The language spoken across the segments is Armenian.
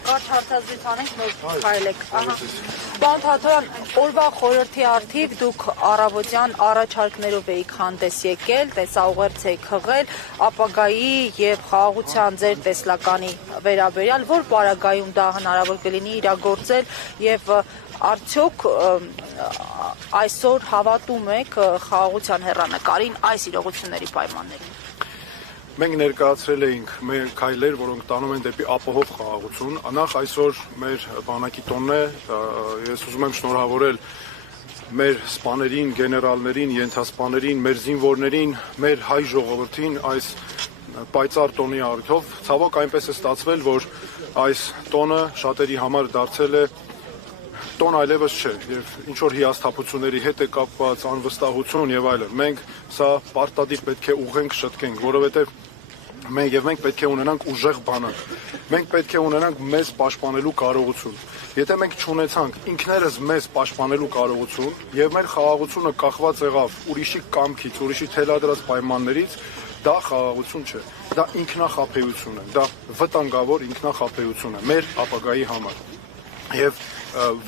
Կարճ հարցազրույց անենք, նոր քայլեք։ Պարոն Թաթոյան, օրվա խորհրդի առթիվ դուք առավոտյան առաջարկներով եք հանդես եկել, տեսաուղերձ եք հղել ապագայի եւ խաղաղության ձեր տեսլականի վերաբերյալ, որ պարագայում դա հնարավոր կլինի իրագործել եւ արդյոք այսօր հավատում եք խաղաղության հեռանկարին այս իրողությունների պայմաններին։ Մենք ներկայացրել էինք մեր քայլեր, որոնք տանում են դեպի ապահով խաղաղություն։ Նախ այսօր մեր բանակի տոնն է, ես ուզում եմ շնորհավորել մեր սպաներին, գեներալներին, ենթասպաներին, մեր զինվորներին, մեր հայ ժողովրդին այս պայծառ տոնի առիթով։ Ցավոք այնպես է ստացվել, որ այս տոնը շատերի համար դարձել է տոն այլևս չէ եւ ինչ որ հիասթափությունների հետ է կապված անվստահություն եւ այլն։ Մենք սա պարտադիր պետք է ուղենք, շտկենք, որովհետեւ մենք պետք է ունենանք ուժեղ բանակ։ Մենք պետք է ունենանք մեզ պաշտպանելու կարողություն։ Եթե մենք չունեցանք ինքներս մեզ պաշտպանելու կարողություն եւ մեր խաղաղությունը կախված եղավ ուրիշի կամքից, ուրիշի թելադրած պայմաններից, դա խաղաղություն չէ։ Դա ինքնախապեյություն է, դա վտանգավոր ինքնախապեյություն է մեր ապագայի համար։ Եվ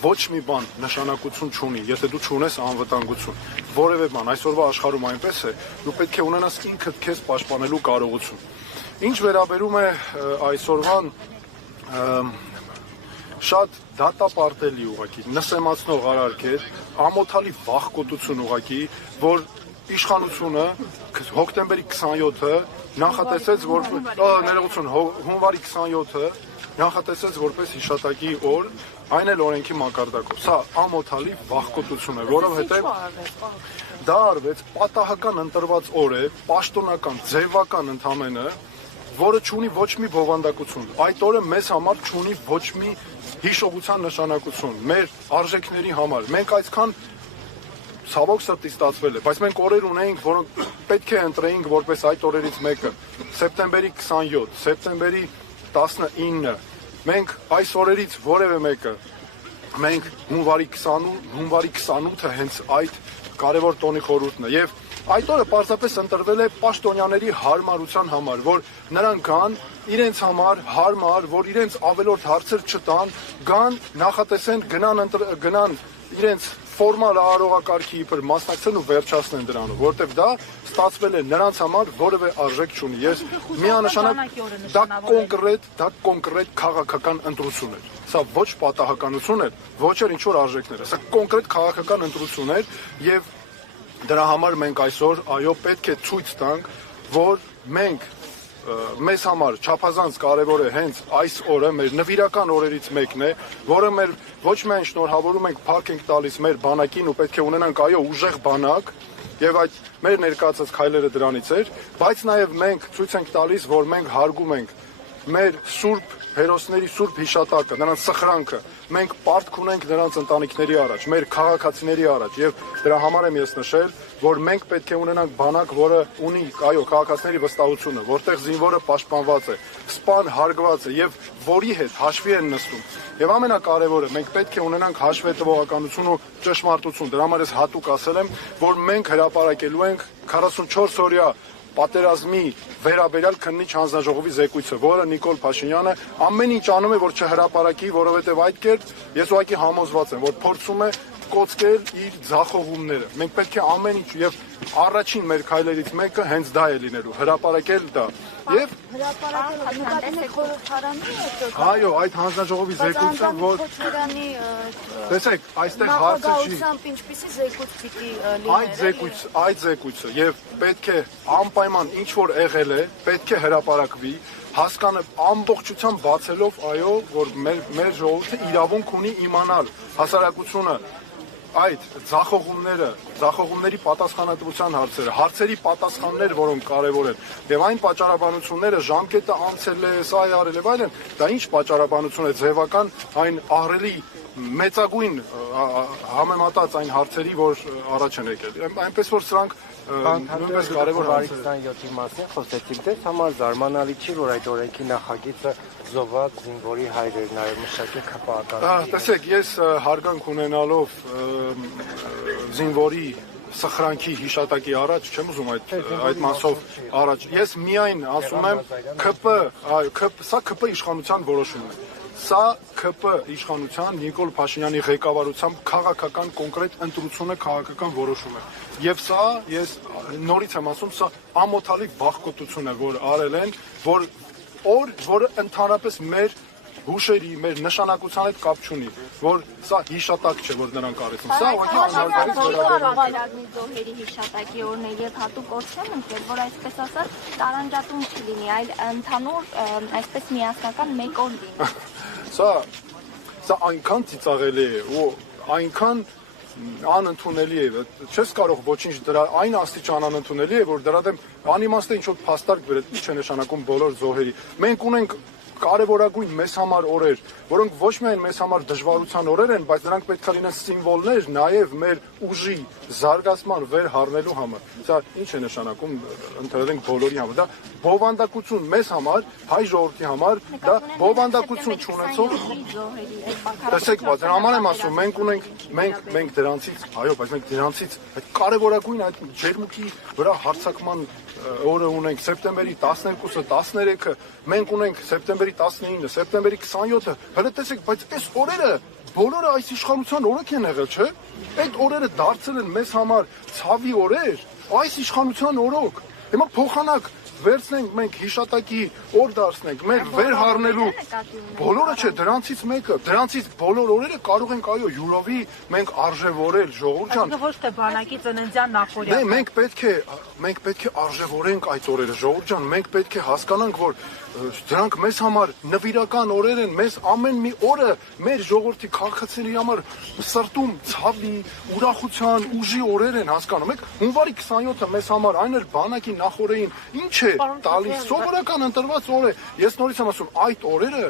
ոչ մի բան նշանակություն չունի, եթե դու չունես անվտանգություն։ Որևէ բան այսօրվա աշխարհում այնպես է, դու պետք է ունենաս ինքդ քեզ պաշտպանելու կարողություն։ Ինչ վերաբերում է այսօրվան շատ դատապարտելի ուղղակի, նսեմացնող արարքեր, ամոթալի վախկոտություն ուղղակի, որ իշխանությունը հոկտեմբերի 27-ը նախատեսեց, որ ներողություն, հունվարի 27-ը նախատեսեց որպես հիշատակի օր, այն էլ օրենքի մակարդակով։ Սա ամոթալի վախկոտություն է, որովհետև դա արվեց պատահական ընտրված օր է, պաշտոնական, ձևական ընդամենը, որը չունի ոչ մի բովանդակություն։ Այդ օրը մեզ համար չունի ոչ մի հիշողության նշանակություն, մեր արժեքների համար։ Մենք այսքան ցավոք սրտի ստացվել է, բայց մենք օրեր ունեինք, որոնք պետք է ընտրեինք որպես այդ օրերից մեկը, սեպտեմբերի 27, սեպտեմբերի 19, մենք այս օրերից որևէ մեկը, մենք հունվարի 28-ը հենց այդ կարևոր տոնի խորհուրդն է եւ այդ օրը պարզապես ընտրվել է պաշտոնյաների հարմարության համար, որ նրանք գան իրենց համար հարմար, որ իրենց ավելորդ հարցեր չտան, գան նախատեսեն գնան իրենց ֆորմալ արարողակարգի իբր մասնակցեն ու վերջացնեն դրանով, որովհետև դա ստացվել է նրանց համար որևէ արժեք չունի։ Ես միանշանակ դա կոնկրետ քաղաքական ընտրություն էր։ Սա ոչ պատահականություն էր, ոչ էլ ինչ որ արժեքներ է։ Սա կոնկրետ քաղաքական ընտրություն էր եւ դրա համար մենք այսօր այո պետք է ցույց տանք, որ մենք մեզ համար չափազանց կարևոր է հենց այս օրը մեր նվիրական օրերից մեկն է, որը մեր ոչ միայն շնորհավորում ենք, փառք ենք տալիս մեր բանակին ու պետք է ունենանք այո ուժեղ բանակ եւ այդ մեր ներկայացած քայլերը դրանից էր, բայց նաեւ մենք ցույց ենք տալիս, որ մենք հարգում ենք մեր սուրբ հերոսների սուրբ հիշատակը, նրանց սխրանքը, մենք պարտք ունենք նրանց ընտանիքների առաջ, մեր քաղաքացիների առաջ եւ դրա համար եմ ես նշել, որ մենք պետք է ունենանք բանակ, որը ունի այո քաղաքացիների վստահությունը, որտեղ զինվորը պաշտպանված է, սպան հարգված է եւ որի հետ հաշվի են նստում։ Եվ ամենակարևորը, մենք պետք է ունենանք հաշվետվողականություն ու ճշմարտություն։ Դրա համար ես հատուկ ասել եմ, որ մենք հրապարակելու ենք 44 օրյա պատերազմի վերաբերյալ քննիչ հանձնաժողովի զեկույցը, որը Նիկոլ Փաշինյանը ամեն ինչ անում է, որ չհրապարակի, որովհետև այդ կերպ ես ուղղակի համոզված եմ, որ փորձում է կոծկել իր ձախողումները։ Մենք պետք է ամեն ինչ եւ առաջին մեր քայլերից մեկը հենց դա է լինելու, հրապարակել դա։ Եվ այո, այդ հանձնաժողովի զեկույցը, որ տեսեք, այստեղ հարցը չի։ Ինչպիսի զեկույց պիտի լինի։ Այդ զեկույցը եւ պետք է անպայման ինչ որ եղել է, պետք է հրապարակվի, հասկանը ամբողջությամբ բացելով, այո, որ մեր ժողովուրդը իրավունք ունի իմանալ հասարակությունը այդ ձախողումների պատասխանատվության հարցերի պատասխաններ, որոնք կարևոր են, եւ այն պատճառաբանությունները ժամկետը անցել է, սա է արել եւ այլն, դա ինչ պատճառաբանություն է ձևական, այն ահռելի մեծագույն համեմատած այն հարցերի, որ առաջ են եկել։ Այնպես որ սրանք նույնպես կարևոր հարցեր են։ 27-ի մասին խոսեցիք, դες համար զարմանալի չի, որ այդ օրենքի նախագիծը զոհված զինվորի հայրերն այո մշակել հպատակի։ Տեսեք, ես հարգանք ունենալով զինվորի սխրանքի հիշատակի առաջ չեմ ուզում այդ մասով առաջ։ Ես միայն ասում եմ սա ԿՊ իշխանության որոշումն է։ Սա ԿՊ իշխանության Նիկոլ Փաշինյանի ղեկավարությամբ քաղաքական կոնկրետ ընտրությունը, քաղաքական որոշում է։ Եվ սա ես նորից եմ ասում, սա ամոթալի վախկոտություն է, որ արել են, որը ընդհանրապես մեր հուշերի, մեր նշանակության հետ կապ չունի, որ սա հիշատակ չէ, որ նրանք արեցին։ Սա ուղղակի անհարգալից զոհերի հիշատակի օրն է եւ հատուկ օր չեմ ընկել, որ այսպես ասած տարանջատում չլինի, այլ ընդհանուր այսպես միասնական մեկ օր լինի։ Սա այնքան ծիծաղելի է ու այնքան անընդունելի է, չես կարող ոչինչ դրա այն աստիճան անընդունելի է, որ դրա դեմ անիմաստ է ինչ-որ փաստարկ բերել, ինչ է նշանակում բոլոր զոհերի։ Մենք ունենք կարևորագույն մեզ համար օրեր, որոնք ոչ միայն մեզ համար դժվարության օրեր են, բայց նրանք պետք է լինեն սիմվոլներ նաև մեր ուժի զարգացման վեր հառնելու համար։ Սա ինչ է նշանակում ընդհանրենք բոլորի համար։ Դա բովանդակություն մեզ համար, հայ ժողովրդի համար, դա բովանդակություն չունեցող։ Տեսեք, դրա համար եմ ասում, մենք դրանցից, այո, բայց մենք դրանցից այդ կարևորագույն այդ ջերմուկի վրա հարձակման օրը ունենք սեպտեմբերի 12-ը, 13-ը, մենք ունենք սեպտեմբերի 19-ը, սեպտեմբերի 27-ը, հələ տեսեք, բայց այս օրերը բոլորը այս իշխանության օրոք են եղել, չէ՞։ Այդ օրերը դարձել են մեզ համար ցավի օրեր, այս իշխանության օրոք։ Հիմա փոխանակ վերցնենք մենք հիշատակի օր դարձնենք, մեր վեր հառնելու բոլորը չէ, դրանցից մեկը, դրանցից բոլոր օրերը կարող ենք այո յուրովի մենք արժևորել, ժողովուրդ ջան։ Ոչ թե բանակի ծննդյան նախօրյակ։ Մենք պետք է արժևորենք այդ օրերը, ժողովուրդ ջան, մենք պետք է հասկանանք, որ դրանք մեզ համար նվիրական օրեր են, մեզ ամեն մի օրը մեր ժողովրդի քաղաքացիների համար սրտում ցավի, ուրախության, ուժի օրեր են, հասկանում եք։ Հունվարի 27-ը մեզ համար այն էր բանակի նախօրեին, ինչ է տալիս, սովորական ընտրված օր է։ Ես նորից եմ ասում, այդ օրերը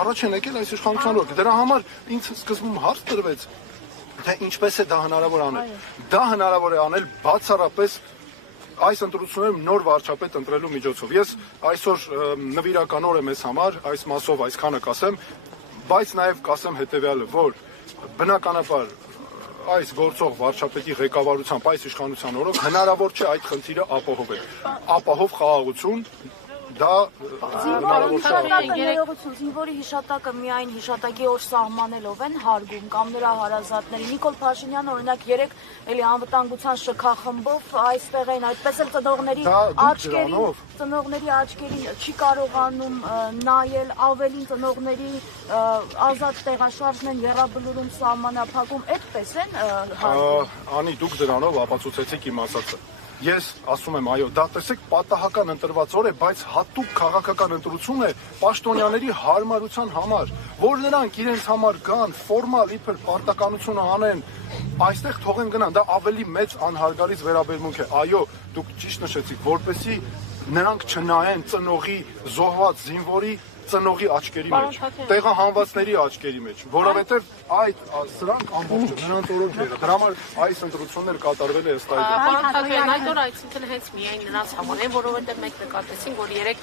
առաջ են եկել այս իշխանության օրոք։ Դրա համար ինձ սկզբում հարց տրվեց, թե ինչպես է դա հնարավոր անել։ Դա հնարավոր է անել բացառապես այս ընտրություններում նոր վարչապետ ընտրելու միջոցով։ Ես այսօր նվիրական օր է մեզ համար, այս մասով այսքանը կասեմ, բայց նաև կասեմ հետևյալը, որ բնականաբար այս գործող վարչապետի ղեկավարությամբ այս իշխանության օրոք հնարավոր չէ այդ խնդիրը ապահովել։ Ապահով խաղաղություն դա հնարավոր չէ։ Զինվորի հիշատակը միայն հիշատակի օր սահմանելով են հարգում կամ նրա հարազատների։ Նիկոլ Փաշինյանը օրինակ երեք էլի անվտանգության շքախմբով այստեղ են, այդպես էլ ծնողների աչքերին չի կարողանում նայել, ավելին ծնողների ազատ տեղաշարժն են եռաբլուրում, սահմանափակում, այդպես են հարգում։ Անի, դուք դրանով ապացուցեցիք իմ ասածը։ Ես ասում եմ, այո, դա տեսեք պատահական ընտրված օր է, բայց հատուկ քաղաքական ընտրություն է պաշտոնյաների հարմարության համար, որ նրանք իրենց համար գան, ֆորմալ իբր պարտականությունը անեն, այստեղ թողեն գնան, դա ավելի մեծ անհարգալից վերաբերմունք է։ Այո, դուք ճիշտ նշեցիք, որպեսզի նրանք չնայեն ծնողի զոհված զինվորի ծնողի աչքերի մեջ, տեղահանվածների աչքերի մեջ, որովհետև սրանք ամբողջը նրանց օրոքները, դրա համար այս ընտրությունները կատարվել է ըստ այդմ։ Պարոն Թագյան, այդ օրը այսինքն հենց միայն նրանց համար են, որովհետև մենք նկատեցինք, որ երեք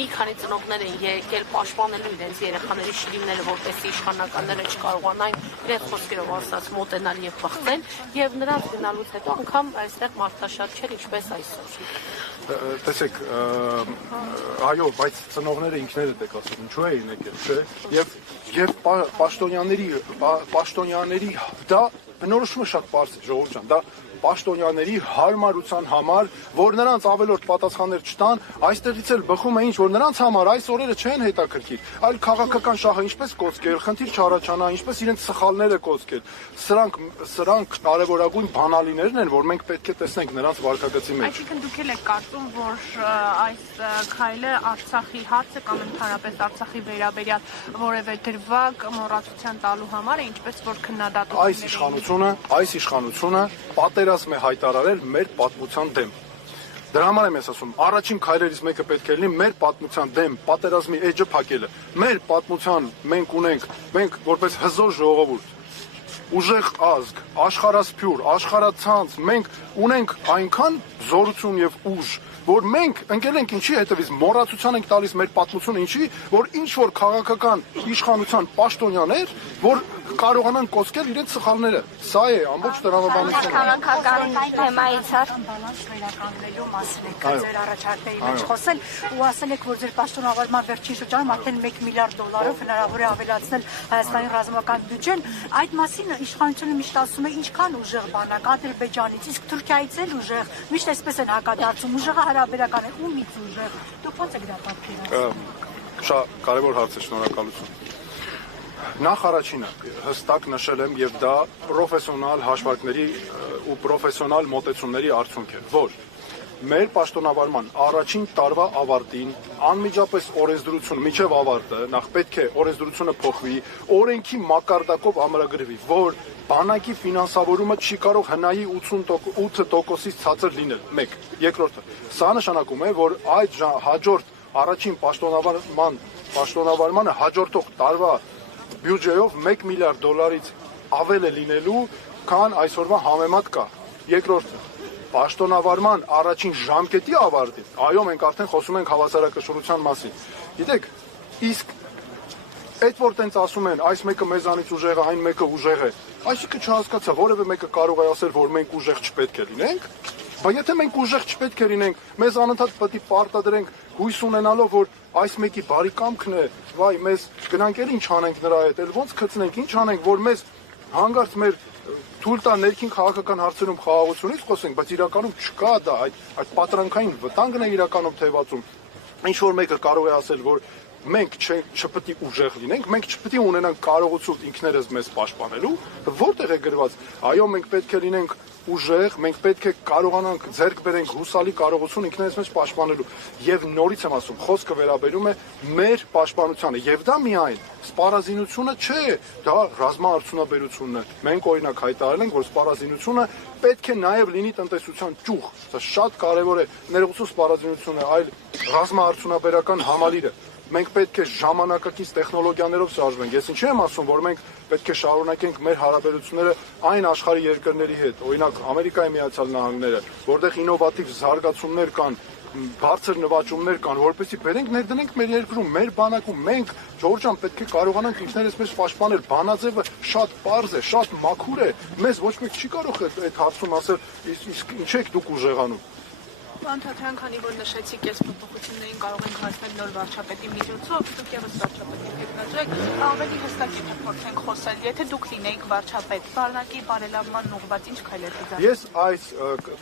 մի քանի ծնողներ են եկել պաշտպանելու իրենց երեխաների շիրիմները, որպեսզի իշխանականները չկարողանային իրենց խոսքերով ասած մոտենալ եւ բախվել, եւ նրանց գնալուց հետո անգամ այստեղ մարդաշատ չէր, ինչպես այսօր։ Տեսեք, այո, բայց ծնողները ինքներդ եք ասում, ինչու էին եկել, չէ՞։ Եվ պաշտոնյաների դա բնորոշումը շատ պարզ է, ժողովուրդ ջան, դա պաշտոնյաների հարմարության համար, որ նրանց ավելորդ պատասխաններ չտան, այստեղից էլ բխում է ինչ, որ նրանց համար այս օրերը չեն հետաքրքիր, այլ քաղաքական շահը ինչպես կոծկել, խնդիր չառաջանա, ինչպես իրենց սխալները կոծկել։ Սրանք կարևորագույն բանալիներն են, որ մենք պետք է տեսնենք նրանց վարքագծի մեջ։ Այսինքն դուք էլ եք կարծում, որ այս քայլը Արցախի հարցը կամ ընդհանրապես Արցախի վերաբերյալ որևէ դրվագ մոռացության տալու համար է, ինչպես որ քննադատությունները այս իշխանությունը պատերազմ է հայտարարել մեր պատմության դեմ։ Դրա համար եմ ես ասում, առաջին քայլերից մեկը պետք է լինի մեր պատմության դեմ պատերազմի էջը փակելը։ Մեր պատմության մենք որպես հզոր ժողովուրդ, ուժեղ ազգ, աշխարհասփյուր, աշխարհացանց, մենք ունենք այնքան զորություն եւ ուժ, որ մենք ընկել ենք ինչի հետևից մոռացության ենք տալիս մեր պատմությունը ինչի, որ ինչ որ քաղաքական իշխանության պաշտոնյաներ, որ կարողանան կոծկել իրենց սխալները։ Սա է ամբողջ տրամաբանությունը։ Քաղաքական թեմայից բալանս վերականգնելու մասին եք ձեր առաջարկների մեջ խոսել ու ասել եք, որ ձեր պաշտոնավարման վերջին շրջանում արդեն $1 միլիարդ հնարավոր է ավելացնել Հայաստանի ռազմական բյուջեն։ Այդ մասին իշխանությունը միշտ ասում է ինչքան ուժեղ բանակ Ադրբեջանից, իսկ Թուրքիայից էլ ուժեղ, միշտ այսպես են հակադարձում, ուժեղը հարաբերական է, ումից ուժեղ։ Դուք ո՞նց եք դա պատկերացնում։ Շատ կարևոր հարց է, շնորհակալություն։ Նախ առաջինը հստակ նշել եմ եւ դա պրոֆեսիոնալ հաշվարկների ու պրոֆեսիոնալ մոտեցումների արդյունք է, որ մեր պաշտոնավարման առաջին տարվա ավարտին անմիջապես օրենսդրություն միջև ավարտը նախ պետք է օրենսդրությունը փոխվի, օրենքի մակարդակով ամրագրվի, որ բանակի ֆինանսավորումը չի կարող հնայի 88%-ից ցածր լինել։ 1. Երկրորդը, սա նշանակում է, որ այդ հաջորդ առաջին պաշտոնավարմանը հաջորդող տարվա բյուջեով $1 միլիարդ ավել է լինելու, քան այսօրվա համեմատ կա։ Երկրորդը, պաշտոնավարման առաջին ժամկետի ավարտին, այո, մենք արդեն խոսում ենք հավասարակշռության մասին։ Գիտեք, իսկ այդ որ տենց ասում են, այս մեկը մեզանից ուժեղ է, այն մեկը ուժեղ է, այսինքն չհասկացա, որևէ մեկը կարող է ասել, որ մենք ուժեղ չպետք է լինենք, բայց եթե մենք ուժեղ չպետք է լինենք, մեզ անընդհատ պետք է պարտադրենք հույս ունենալով, որ այս մեկի բարի կամքն է, վայ, մեզ գնանք էլ ինչ անենք նրա հետ, էլ ոնց գցնենք, ինչ անենք, որ մեզ հանգարց մեր թույլ տա ներքին քաղաքական հարցերում խաղաղությունից խոսենք, բայց իրականում չկա դա, այդ պատրանքային վտանգն է իրականում թևածում։ Ինչ որ մեկը կարող է ասել, որ մենք չպետք է ուժեղ լինենք, մենք չպետք է ունենանք կարողություն ինքներս մեզ պաշտպանելու, որտեղ է գրված, այո, մենք պետք է լինենք ուժեղ, մենք պետք է կարողանանք ձեռք բերենք հուսալի կարողություն ինքներս մեզ պաշտպանելու։ Եվ նորից եմ ասում, խոսքը վերաբերում է մեր պաշտպանությանը, եւ դա միայն սպառազինությունը չէ, դա ռազմաարդյունաբերությունն է։ Մենք օրինակ հայտարարել ենք, որ սպառազինությունը պետք է նաեւ լինի տնտեսության ճյուղ։ Դա շատ կարեւոր է, ներողություն սպառազինությունը, այլ ռազմաարդյունաբերական համալիրը։ Մենք պետք է ժամանակակից տեխնոլոգիաներով շարժվենք։ Ես ինչու եմ ասում, որ մենք պետք է շարունակենք մեր հարաբերությունները այն աշխարհի երկրների հետ, օրինակ Ամերիկայի Միացյալ Նահանգները, որտեղ ինովատիվ զարգացումներ կան, բարձր նվաճումներ կան, որպեսզի բերենք ներդնենք մեր երկրում, մեր բանակում, մենք Ջորջան պետք է կարողանանք ինքներս մեզ պաշտպանել։ Բանաձևը շատ պարզ է, շատ մաքուր է։ Մեզ ոչ մեկ չի կարող այդ հարցում ասել, իսկ ինչ եք դուք ուժեղանում։ Պարոն Թաթարյան, քանի որ նշեցիք, այս փոփոխություններին կարող ենք հասնել նոր վարչապետի միջոցով, դուք ևս վարչապետի տեխնոջը եք, ավելի հստակ եթե փորձենք խոսել, եթե դուք լինեիք վարչապետ, բանակի բարելավման ուղղված ինչ քայլեր կձեռնարկեիք։ Ես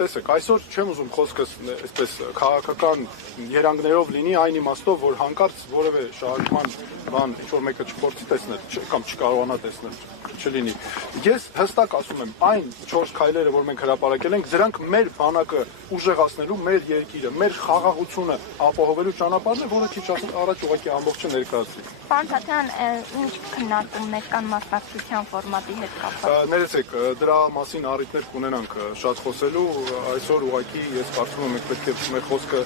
տեսեք, այսօր չեմ ուզում խոսքս այսպես քաղաքական երանգներով լինի այն իմաստով, որ հանկարծ որևէ շարժման բան ինչ որ մեկը չփորձի տեսնել, կամ չկարողանա տեսնել, չլինի։ Ես հստակ ասում եմ, այն 4 քայլերը, որ մենք հրապարակել ենք, դրանք մեր բանակը ուժեղացնելու, մեր երկիրը, մեր խաղաղությունը ապահովելու ճանապարհն է, որը քիչ առաջ ուղղակի ամբողջը ներկայացրի։ Պարոն Թաթարյան, ինչ քննարկումներ կան մասնակցության ֆորմատի հետ կապված։ Ներեցեք, դրա մասին առիթներ կունենանք շատ խոսելու, այսօր ուղղակի ես կարծում եմ մենք պետք է մեր խոսքը,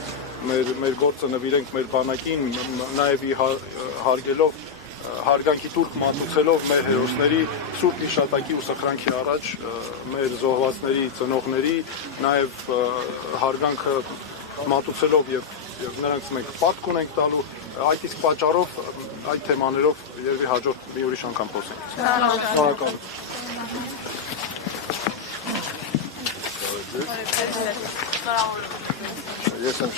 մեր գործը նվիրենք մեր բանակին, նաև հարգելով հարգանքի տուրք մատուցելով մեր հերոսների սուրբ հիշատակի ու սխրանքի առաջ մեր զոհվածների ծնողների նաև հարգանքը մատուցելով եւ նրանց մենք պատկ ունենք տալու այդ իսկ պատճառով այդ թեմաներով երևի հաջորդ մի ուրիշ անգամ խոսենք։ Շնորհակալություն։ Ես եմ